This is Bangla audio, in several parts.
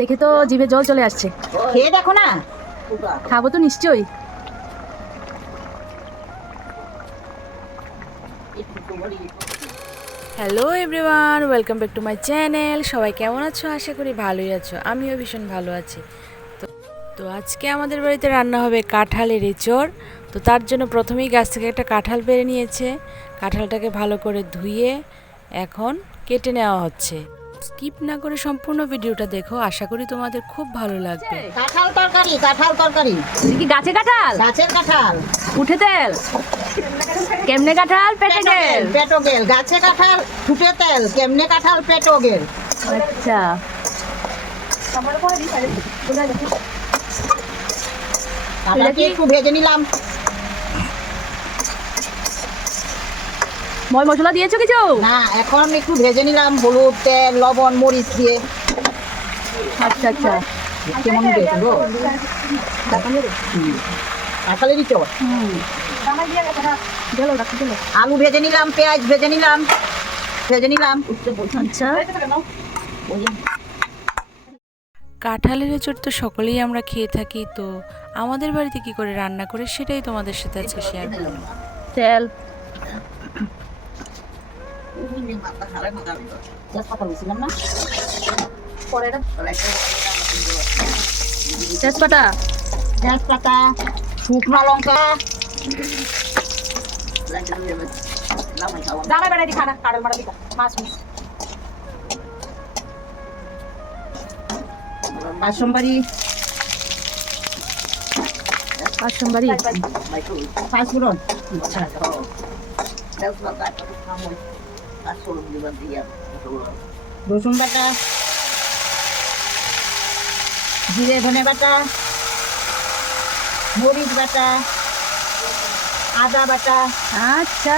দেখে তো জিভে জল চলে আসছে। খেয়ে দেখো না। খাব তো নিশ্চয়ই। Hello everyone welcome back to my channel সবাই কেমন আছো? আশা করি ভালোই আছো। আমিও ভীষণ ভালো আছি। তো তো আজকে আমাদের বাড়িতে রান্না হবে কাঁঠালের এঁচড়। তো তার জন্য প্রথমেই গাছ থেকে একটা কাঁঠাল পেরে নিয়েছে। কাঁঠালটাকে ভালো করে ধুয়ে এখন কেটে নেওয়া হচ্ছে। স্কিপ না করে সম্পূর্ণ ভিডিওটা দেখো। আশা করি তোমাদের খুব ভালো লাগবে। কাঁঠাল তরকারি কাঁঠাল তরকারি। কি গাছে কাঁঠাল? গাছের কাঁঠাল। উঠে তেল। কেমনে কাঁঠাল? পেটে গেল। পেটো গেল। গাছে কাঁঠাল ফুটে তেল। কেমনে কাঁঠাল পেটো গেল। আচ্ছা। কাঁঠালকে একটু ভেজে নিলাম। মই মশলা দিয়েছ কিছু? না এখন একটু ভেজে নিলাম হলুদ তেল লবণ মরিচ দিয়ে। আচ্ছা আচ্ছা। কেমন দিয়েছে গো কাঁঠালেরই চট গেলো। আলু ভেজে নিলাম পেঁয়াজ ভেজে নিলাম ভেজে নিলাম। আচ্ছা। কাঁঠালের এঁচড় তো সকলেই আমরা খেয়ে থাকি তো আমাদের বাড়িতে কি করে রান্না করে সেটাই তোমাদের সাথে আজকে শেয়ার করব তেল দিয়েছিলাম না তেজপাতা তেজপাতা শুকনো লঙ্কা জামাই বাড়াই দি খানা কাড়ল মারা দি মাছ বাসনবাড়ি কাশমবাড়ি পাঁচফোড়ন রসুন বাটা জিরে ধনে বাটা মরিচ বাটা আদা বাটা আচ্ছা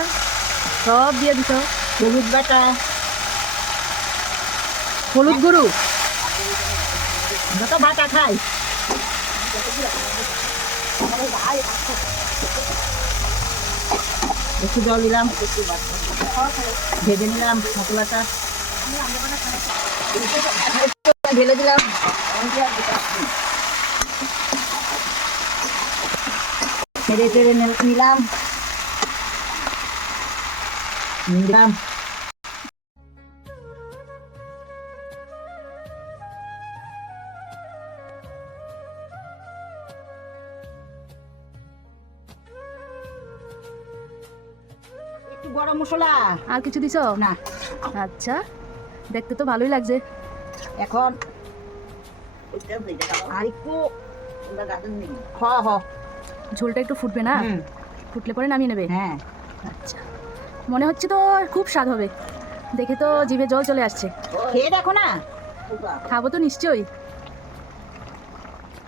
সব দিয়ে দিছ হলুদ বাটা হলুদ গুঁড়ো যত বাটা খাই একটু জল দিলাম ভেজে নিলাম মশলাটা ঢেলে দিলাম। ছেড়ে ছেড়ে নিলাম। নিলাম। গরম মশলা। আর কিছু দিছ? না। আচ্ছা দেখতে তো ভালোই লাগছে। এখন আর একটু হ হ। ঝোলটা একটু ফুটবে না? ফুটলে পরে নামিয়ে নেবে? হ্যাঁ। আচ্ছা। মনে হচ্ছে তো খুব স্বাদ হবে। দেখে তো জিভে জল চলে আসছে। খেয়ে দেখো না। খাব তো নিশ্চয়ই।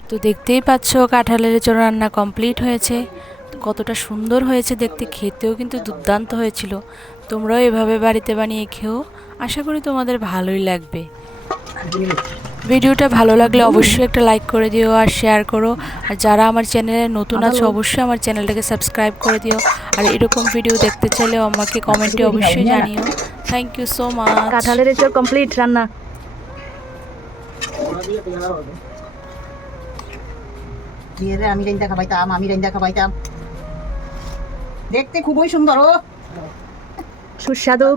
তো দেখতেই পাচ্ছ কাঁঠালের এঁচড় রান্না কমপ্লিট হয়েছে। কতটা সুন্দর হয়েছে দেখতে খেতেও কিন্তু দুর্দান্ত হয়েছিল। তোমরাও এভাবে বাড়িতে বানিয়ে খেও। আশা করি তোমাদের ভালোই লাগবে। ভিডিওটা ভালো লাগলে অবশ্যই একটা লাইক করে দিও আর শেয়ার করো। আর যারা আমার চ্যানেলে নতুন আছো অবশ্যই আমার চ্যানেলটাকে সাবস্ক্রাইব করে দিও। আর এরকম ভিডিও দেখতে চাইলেও আমাকে কমেন্টে অবশ্যই জানিও। থ্যাংক ইউ সো মাচ কাঁঠালের এঁচড় কমপ্লিট রান্না। আমি রেন্দা খাবাইতাম আমি রেন্দা খাবাইতাম। দেখতে খুবই সুন্দর ও। সুস্বাদু।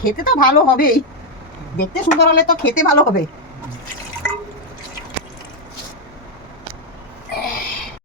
খেতে তো ভালো হবেই। দেখতে সুন্দর হলে তো খেতে ভালো হবে।